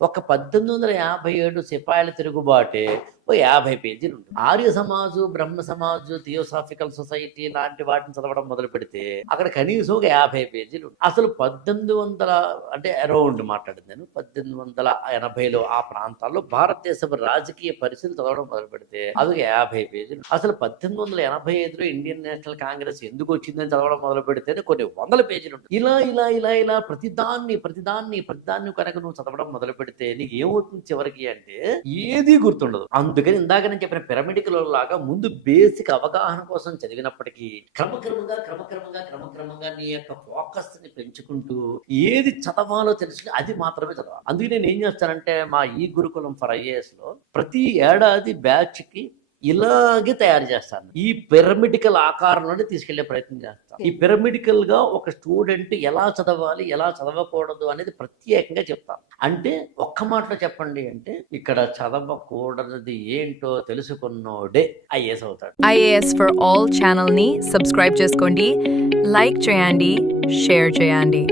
ఒక 1857 సిపాయిల తిరుగుబాటే ఓ 50 పేజీలు ఉంటుంది. ఆర్య సమాజు, బ్రహ్మ సమాజు, థియోసాఫికల్ సొసైటీ లాంటి వాటిని చదవడం మొదలు పెడితే అక్కడ కనీసం ఒక 50 పేజీలు ఉంటుంది. అసలు 1800 అంటే అరౌండ్ మాట్లాడింది నేను 1880లో ఆ ప్రాంతాల్లో భారతదేశపు రాజకీయ పరిస్థితులు చదవడం మొదలు పెడితే అదొక 50 పేజీలు. అసలు 1885లో ఇండియన్ నేషనల్ కాంగ్రెస్ ఎందుకు వచ్చిందని చదవడం మొదలు పెడితేనే కొన్ని వందల పేజీలు ఉంటుంది. ఇలా ఇలా ఇలా ఇలా ప్రతిదాన్ని కనుక నువ్వు చదవడం మొదలు పెడితే నీకు ఏమవుతుంది చివరికి అంటే ఏది గుర్తుండదు. అందుకని ఇందాక నేను చెప్పిన పిరమిడికలో లాగా ముందు బేసిక్ అవగాహన కోసం చదివినప్పటికీ క్రమక్రమంగా నీ యొక్క ఫోకస్ ని పెంచుకుంటూ ఏది చదవాలో తెలుసుకుని అది మాత్రమే చదవాలి. అందుకే నేను ఏం చేస్తానంటే మా ఈ గురుకులం ఫర్ ఐఏఎస్ లో ప్రతి ఏడాది బ్యాచ్ కి ఇలాగే తయారు చేస్తాను. ఈ పిరమిడికల్ ఆకారంలోనే తీసుకెళ్లే ప్రయత్నం చేస్తాను. ఈ పిరమిడికల్ గా ఒక స్టూడెంట్ ఎలా చదవాలి, ఎలా చదవకూడదు అనేది ప్రత్యేకంగా చెప్తాను. అంటే ఒక్క మాటలో చెప్పండి అంటే ఇక్కడ చదవకూడదు ఏంటో తెలుసుకున్నోడే ఐఏఎస్ అవుతాడు. ఐఏఎస్ ఫర్ ఆల్ ఛానల్ ని సబ్స్క్రైబ్ చేసుకోండి, లైక్ చేయండి, షేర్ చేయండి.